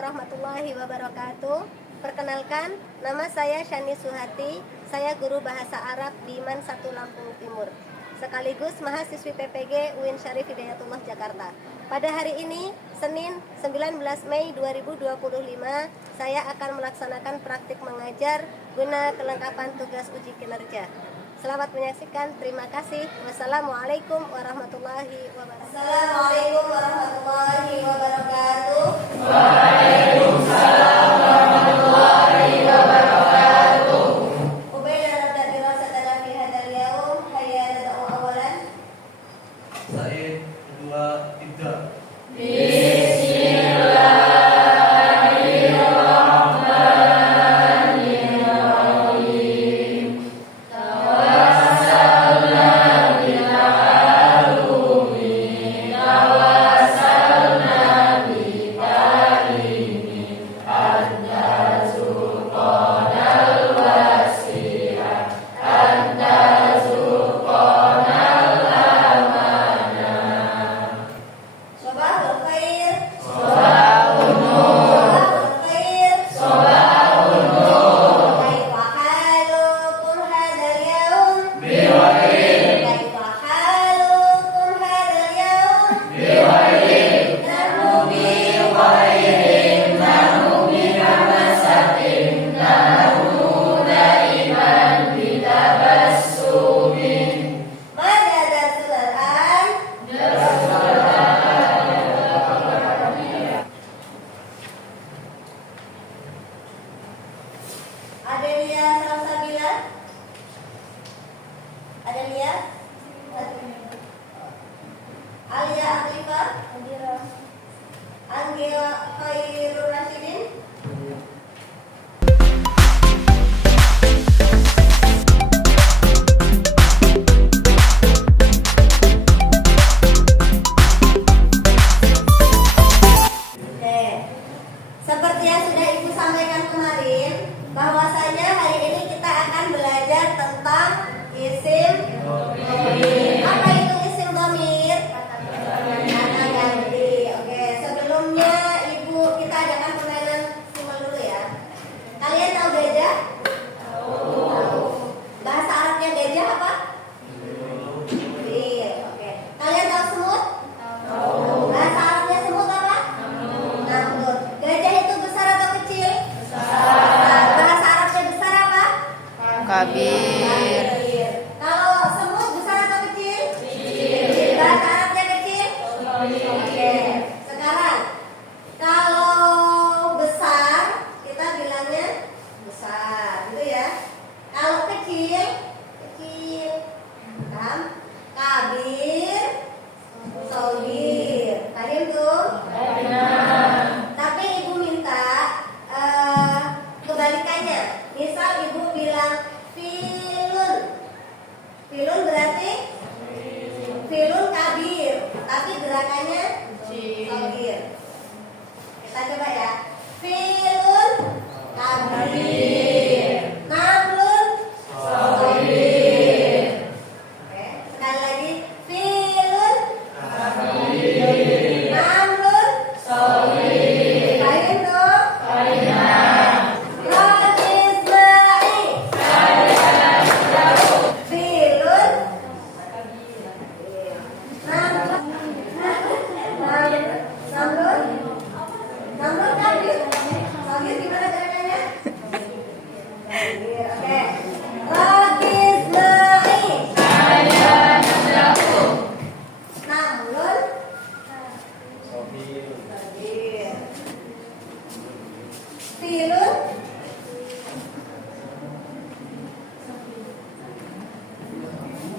warahmatullahi wabarakatuh. Perkenalkan, nama saya Shani Suhati. Saya guru bahasa Arab di IMAN 1 Lampung Timur, sekaligus mahasiswi PPG UIN Syarif Hidayatullah Jakarta. Pada hari ini, Senin 19 Mei 2025, saya akan melaksanakan praktik mengajar guna kelengkapan tugas uji kinerja. Selamat menyaksikan, terima kasih. Wassalamualaikum warahmatullahi wabarakatuh. Assalamualaikum warahmatullahi wabarakatuh. Waalaikumsalam warahmatullahi wabarakatuh. Ubaidah rada dirasa dalam bihadal yaum. Hayya nada'u awalan. Said, kedua, tiga. Adelia Salsabila, Adelia, Alia Aklifah, Angela Khairul Rasidin. Seperti yang sudah Ibu sampaikan kemarin, bahwasanya hari ini kita akan belajar tentang isim dhamir. Apa itu isim dhamir? Kata ganti. Oke, sebelumnya Ibu kita adakan permainan simpel dulu ya. Kalian tahu gajah? Tahu. Bahasa Arabnya gajah apa? Bil. Oke. Kalian tahu semut? Tahu. Bahasa Arabnya semut apa? Namrud. Gajah itu besar atau kecil? Besar. Bahasa Arabnya besar apa? Kabir. Kalau semut besar atau kecil? Kecil. Bahasa Arabnya kecil? Oke. Sekarang kalau besar kita bilangnya besar, gitu ya. Kalau kecil, kecil. Paham? Kabir, shogir. Tadi tuh? Tapi Ibu minta kebalikannya. Misal Ibu bilang filun. Filun berarti filun kabir, tapi gerakannya shogir. Kita coba ya. Filun kabir, namlun shogir. Oke, sekali lagi. Filun kabir, namlun shogir. Baik tuh?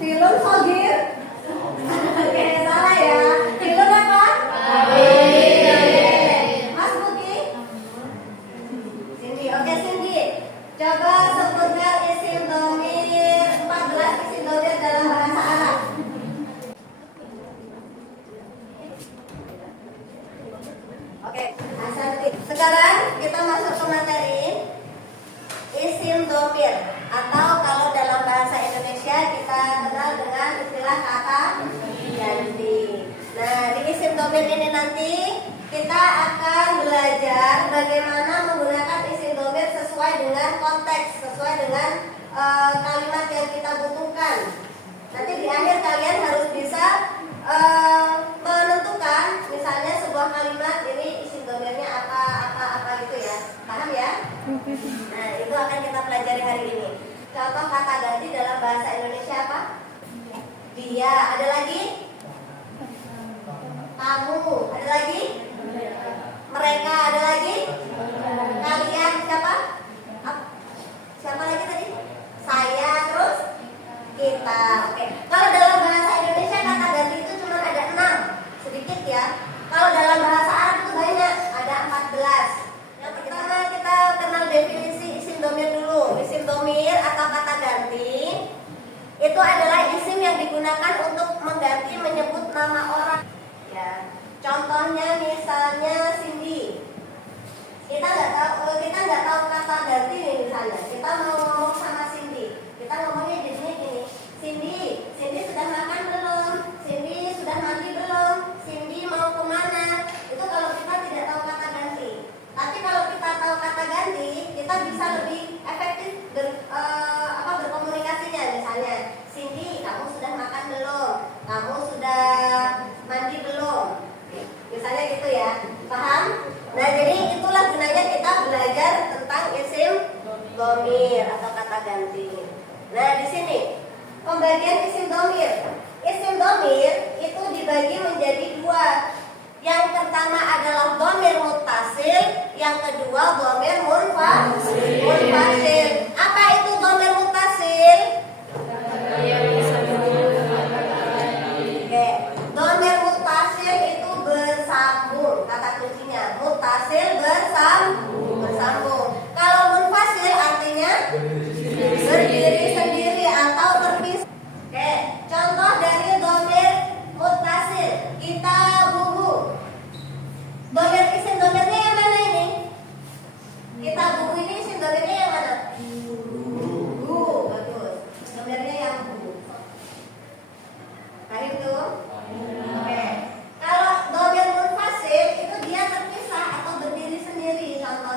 Filun shogir. Oke, salah ya. Filun apa? Mas Buki? Cindy. Oke, Cindy. Coba sebutkan isim dhamir 14 isim dhamir dalam bahasa Arab. Oke, Asante. Sekarang kita masuk ke materi isim dhamir, atau kalau dalam bahasa Indonesia kita kenal dengan istilah kata ganti. Nah, di isim dhamir ini nanti kita akan belajar bagaimana menggunakan isim domir sesuai dengan konteks, sesuai dengan kalimat yang kita butuhkan. Nanti di akhir kalian harus bisa menentukan, misalnya sebuah kalimat ini isim domirnya apa gitu ya. Paham ya? Nah, itu akan kita pelajari hari ini. Contoh kata ganti dalam bahasa Indonesia apa? Dia. Ada lagi? Kamu. Ada lagi? Mereka. Ada lagi? Kalian. Siapa? Siapa lagi tadi? Saya. Terus kita. Oke. Kalau dalam bahasa Indonesia kata ganti itu cuma ada 6, sedikit ya. Kalau dalam bahasa Arab itu banyak, ada 14. Yang pertama kita kenal definisi isim domir dulu. Isim domir atau kata ganti itu adalah isim yang digunakan untuk mengganti menyebut nama orang. Ya. Contohnya misalnya Cindy. Kita nggak tahu kata ganti nih misalnya. Kita mau ngomong sama Cindy. Kita ngomongnya jadinya gini. Cindy sudah makan belum? Cindy sudah mandi belum? Cindy mau kemana? Itu kalau kita tidak tahu kata ganti. Tapi kalau kita tahu kata ganti, kita bisa lebih efektif berkomunikasinya. Misalnya, Cindy, kamu sudah makan belum? Kamu sudah mandi belum? Misalnya gitu ya, paham? Nah, jadi itulah gunanya kita belajar tentang isim domir atau kata ganti. Nah, di sini pembagian isim domir. Isim domir itu dibagi menjadi 2. Yang pertama adalah domir muttasil, yang kedua domir munfasil. Apa itu domir muttasil? Oke, domir muttasil itu bersambung, kata kuncinya. Muttasil bersambung. Kalau munfasil artinya berdiri sendiri atau terpisah. Oke, contoh dari domir muttasil, kita bubu. Domir isim domirnya yang mana ini? Kita bubu ini isim domirnya yang mana? Bu, bagus. Domirnya yang bu. Paham tuh? Oke. Kalau domir munfasil itu dia terpisah atau berdiri sendiri. Contoh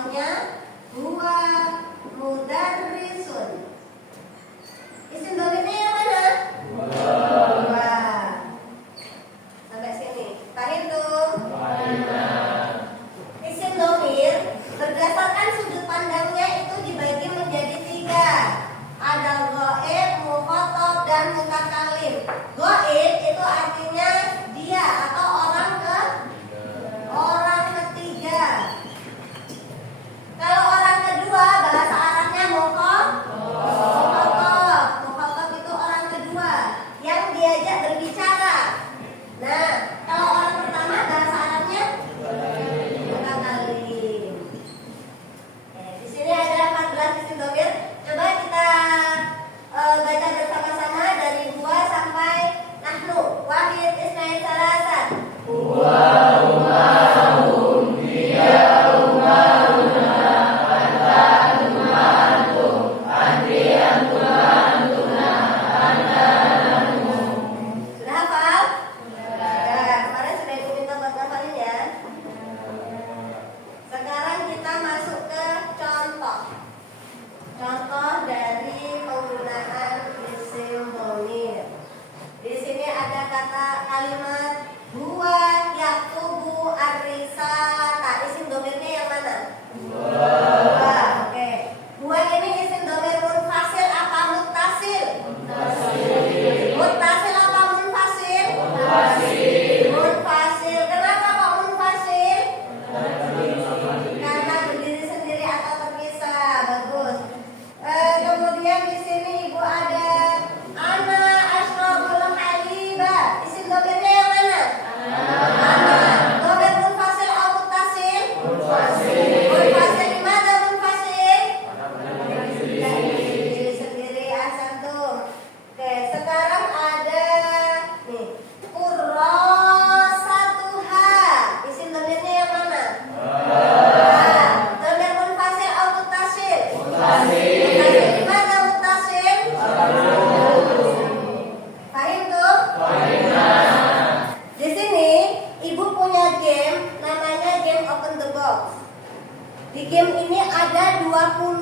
Di game ini ada 20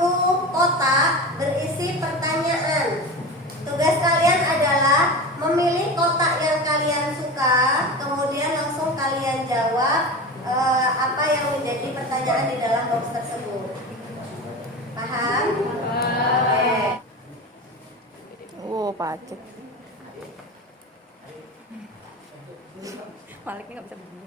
kotak berisi pertanyaan. Tugas kalian adalah memilih kotak yang kalian suka, kemudian langsung kalian jawab apa yang menjadi pertanyaan di dalam box tersebut. Paham? Oke. Oh, pacet. Maliknya nggak bisa begini.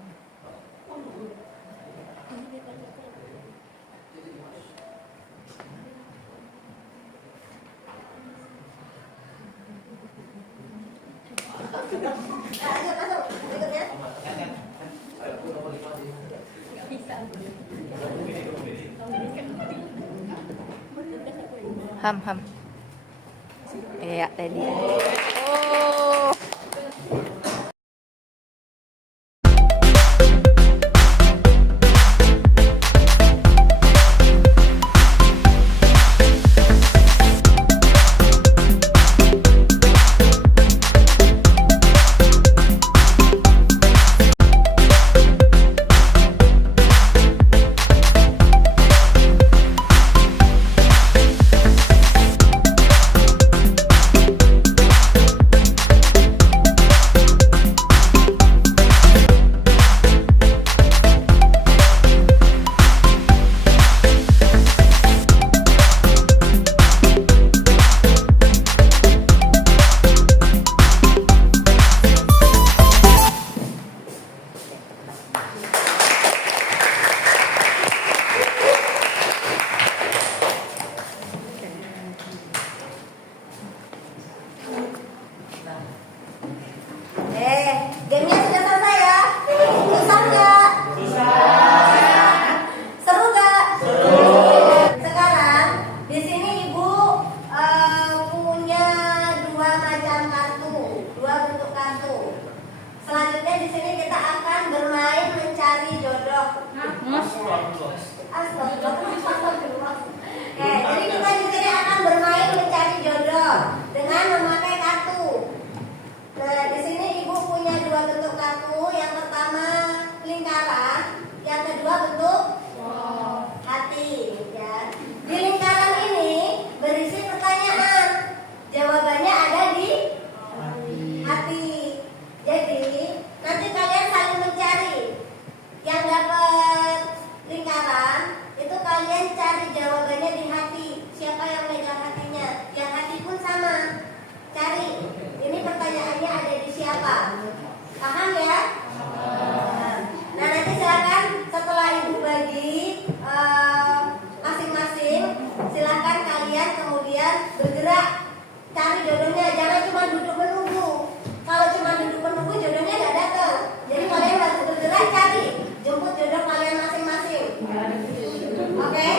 Masuk, berikutnya. Ham. Iya, tadi. Oh. Gamenya sudah selesai ya? Susah nggak? Seru nggak? Sekarang di sini ibu punya 2 macam kartu, 2 bentuk kartu. Selanjutnya di sini kita akan bermain mencari jodoh. Astagfirullah. Jadi kita di sini akan bermain mencari jodoh dengan memakai kartu. Nah, di sini ibu punya 2 bentuk kartu. Yang pertama lingkaran, yang kedua bentuk hati. Ya. Di lingkaran ini berisi pertanyaan. Jawabannya ada di hati. Jadi nanti kalian saling mencari. Yang dapat lingkaran itu kalian cari jawabannya di hati. Siapa yang megang hatinya? Yang hati pun sama. Cari. Ini pertanyaannya ada di siapa? Paham ya? Nah, nanti silakan setelah ibu bagi masing-masing, silakan kalian kemudian bergerak cari jodohnya. Jangan cuma duduk menunggu. Kalau cuma duduk menunggu jodohnya nggak datang. Jadi kalian harus bergerak cari, jemput jodoh kalian masing-masing. Oke? Oke.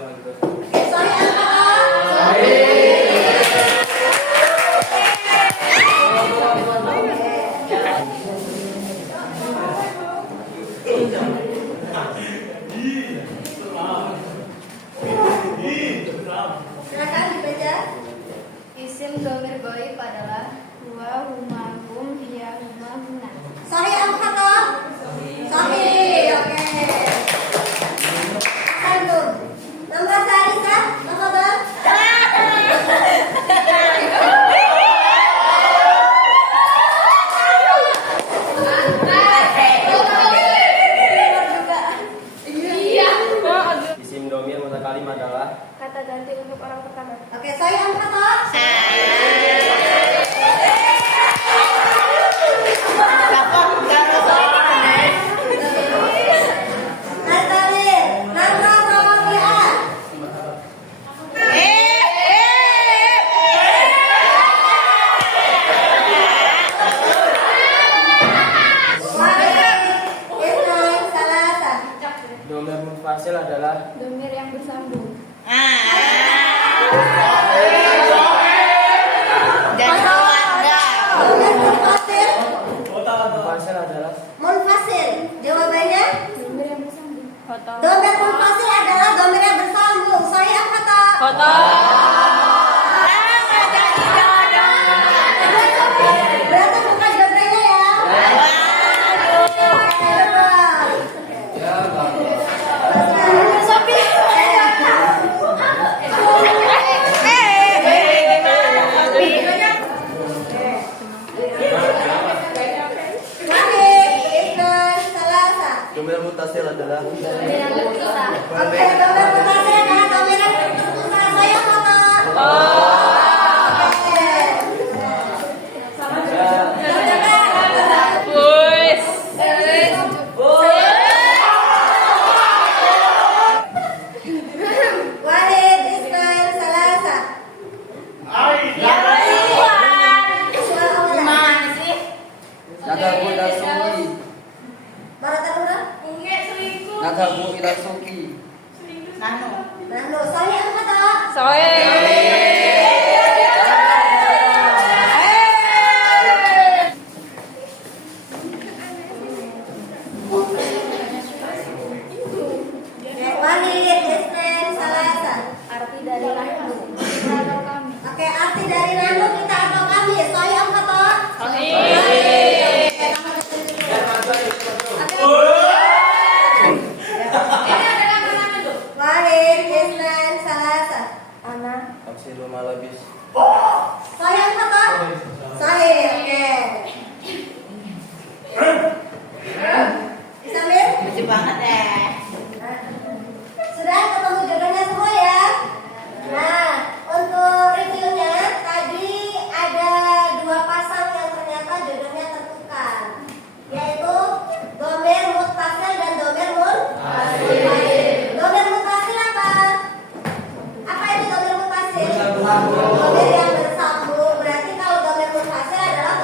sama juga. Soalnya apa? Silakan dibaca. Isim domir goib adalah huwa, huma, hum, hiya, huma, huna. Sahih atau khata? Sahih. Oke. Antum. Nomor Salisa, tafadhol. Isim domir mutakalim adalah Kata ganti untuk orang pertama. Oke, sahih atau khata? Natalin, Nata Rabi'ah. Isnan Salasa. domir munfasil adalah Domir yang bersambung. Domir munfasil. munfasil adalah Munfasil. Jawabannya? Domir yang bersambung. Domir munfasil adalah domir yang bersambung. Sahih atau khata? Berarti bukan domirnya ya. Domir mutasil adalah Domir yang berpisah. Oke, domir mutasil adalah domir yang terpisah. Sahih atau khata? Oke. Walid Isnan Salasa. nagabu ilasuki Maratanura. nagabu ilasuki Nahnu. Sahih atau khata? Walid Isnan Salasa. Arti dari nahnu. Kita atau kami. Oke, arti dari nahnu kita atau kami. Sahih atau khata? Walid Isnan Salasa. Ana. tafsirul malabis. Sahih atau khata? Sahih. Oke. Isamir? Lucu banget ya. Sudah ketemu jodohnya semua ya? Nah, untuk reviewnya tadi ada dua pasang yang ternyata jodohnya tertukar, yaitu domir muttasil dan domir munfasil. Domir muttasil apa? Apa itu domir muttasil? Domir yang bersambung. Berarti kalau domir munfasil adalah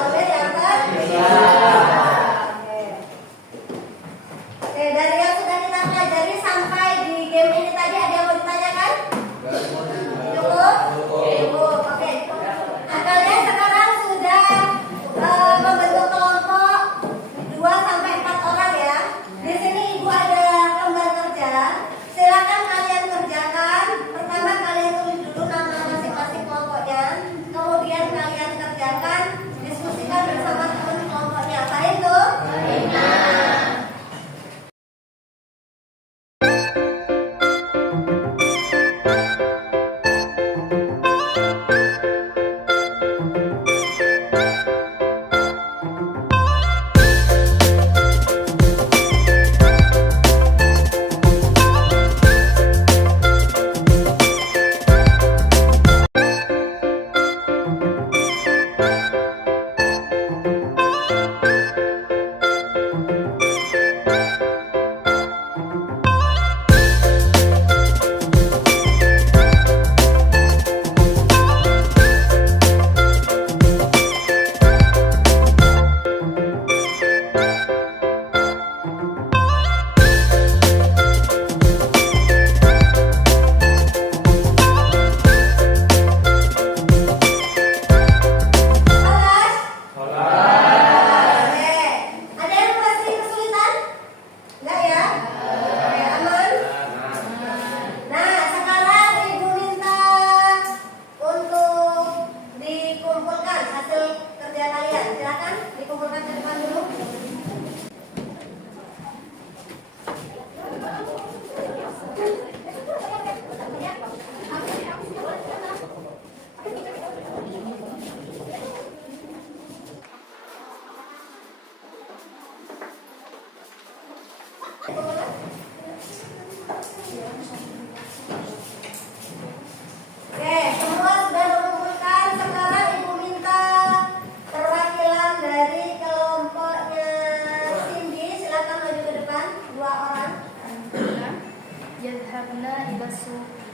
Yadhabna ila suqi.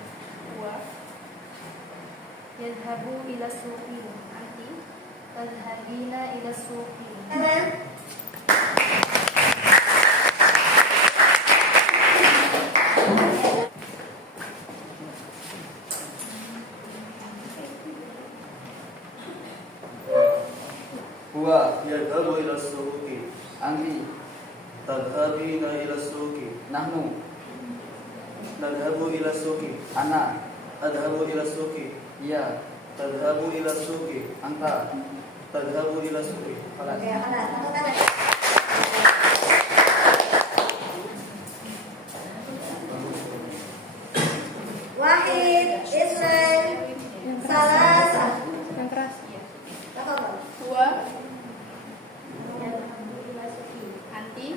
Wa yadhabu ila suqi. Anti tadhabina ila suqi. Kanan. Huwa Yadhabu ila suqi. anti Tadhabina ila suqi. nahnu Nadhabu ila suqi. ana Adhabu ila suqi. iya Tadhabu ila suqi. anta Tadhabu ila suqi. Oke, kanan. Satu kanan. Wahid, Isnan, Salasa. Yang keras. Tafadhol. Huwa anti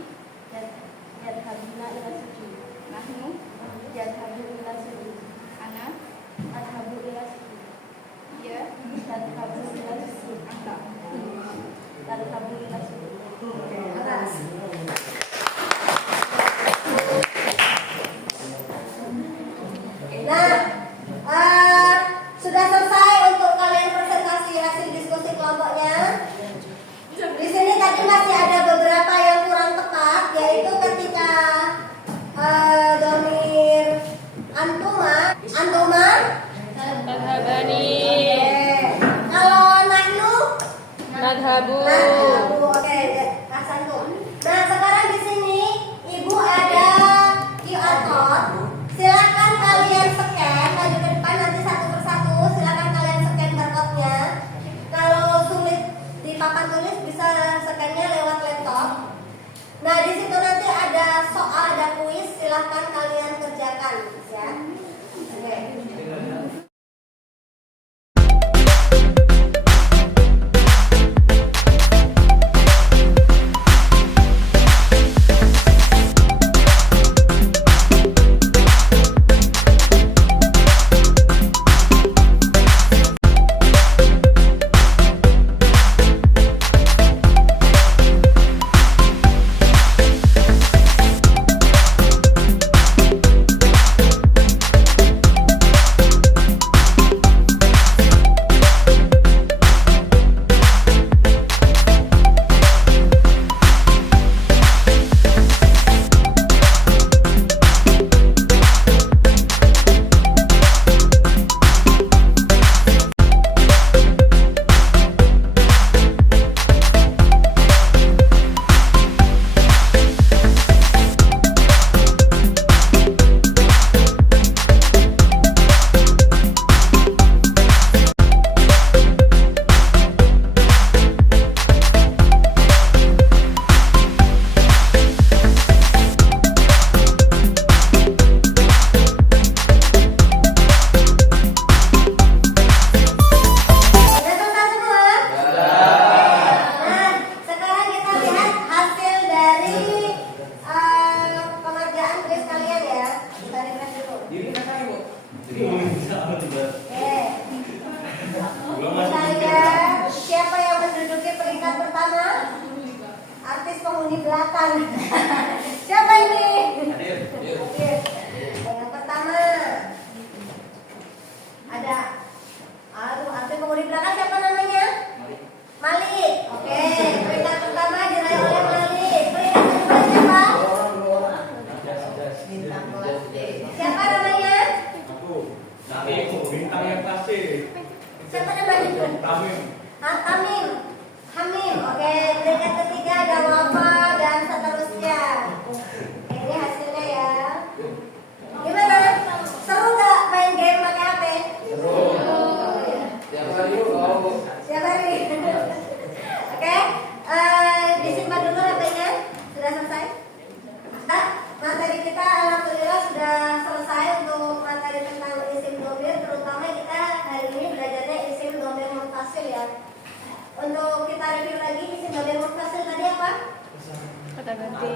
Yadhabna ila suqi. nahnu Yadhabu ila suqi. ana Adhabu ila suqi. iya Tadhabu ila suqi. anta. Tadhabu ila suqi. Oke, atas. Nah, sudah selesai untuk kalian presentasi hasil diskusi kelompoknya. Di sini tadi masih ada beberapa yang kurang tepat, yaitu ketika domir antuma, Tadhabani. kalau nahnu, Nadhabu. oke, Hasankum. Nah, sekarang di sini ibu ada QR code. Silakan kalian scan, maju ke depan nanti satu persatu. Silakan kalian scan barcode-nya. Kalau sulit di papan tulis bisa scan-nya lewat laptop. Nah, di situ nanti ada soal, ada kuis. Silakan kalian kerjakan, ya. Oke. penghuni belakang. Siapa ini? Hadir. Yang pertama ada. Aduh, artis penghuni belakang siapa namanya? Malik. Oke, peringkat pertama diraih oleh Malik. Peringkat kedua siapa? Siapa namanya? Bintang yang pasti. Siapa namanya? Tamim. Hamim. Hamim. Oke, peringkat ketiga ada Wafa dan seterusnya. Ini hasilnya ya. Gimana? Seru nggak main game pakai HP? Tiap hari mau. Siap hari. Oke, disimpan dulu HP-nya. Sudah selesai? Nah, materi kita alhamdulillah sudah selesai untuk materi tentang isim dhamir, terutama kita hari ini belajarnya isim dhamir muttasil ya. Untuk kita review lagi isim dhamir muttasil tadi apa? Kata ganti.